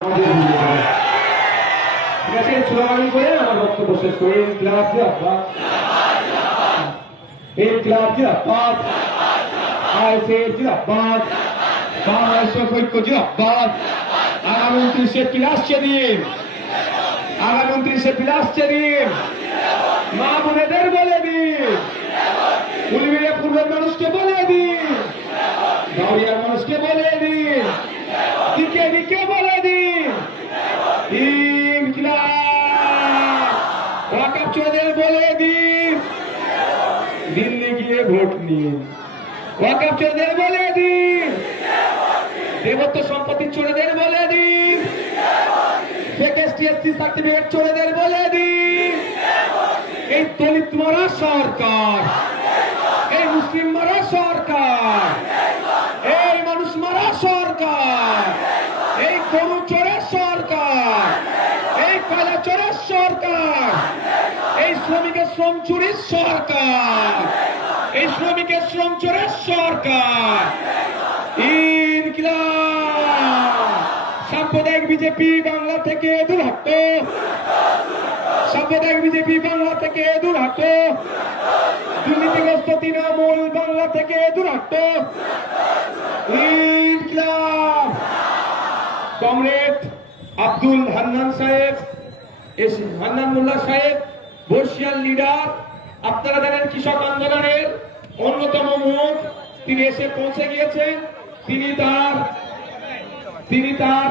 ঠিক আছে, স্লোগান করে আমার বক্তব্য শেষ করি। ইনকিলাব জিন্দাবাদ, ইনকিলাব জিন্দাবাদ, আইএসএফ জিন্দাবাদ, বাংলাদেশের ঐক্য জিন্দাবাদ। আগামী 29 এপ্রিল আসছে দিন, আগামী 29 এপ্রিল আসছে দিন, মা বোনেদের বলে দিন, উলমিয়া পূর্বের মানুষকে বলে দিন, গাউরিয়ার মানুষকে বলে দিন, দিকে দিকে বলে দিন, ইনকিলাব। ওয়াকফ চোরদের বলে দিন, দিল্লি গিয়ে ভোট নিন। ওয়াকফ চোরদের বলে দিন, দেবত্ব সম্পত্তি চোরদের বলে দিন, এসটি সার্টিফিকেট চোরদের বলে দিন। এই দলিত মারা সরকার, এই মুসলিম মারা সরকার, এই মানুষ মারা সরকার, এই গরু চোরের সরকার, এই কালা চোরের সরকার, এই শ্রমিকের শ্রম চুরির সরকার, এই শ্রমিকের শ্রম চোরের সরকার। ইনকিলাব। সাম্প্রদায়িক বিজেপি বাংলা থেকে দূর হটো, সাম্প্রদায়িক বিজেপি বাংলা থেকে দূর হটো, দুর্নীতিগ্রস্ত তৃণমূল বাংলা থেকে দূর হটো। ইনকিলাব। কমরেড আব্দুল হান্নান সাহেব, হান্নান মোল্লা সাহেব, বর্ষিয়াল লিডার, আপনারা জানেন কৃষক আন্দোলনের অন্যতম মুখ, তিনি এসে পৌঁছে গিয়েছেন। তিনি তার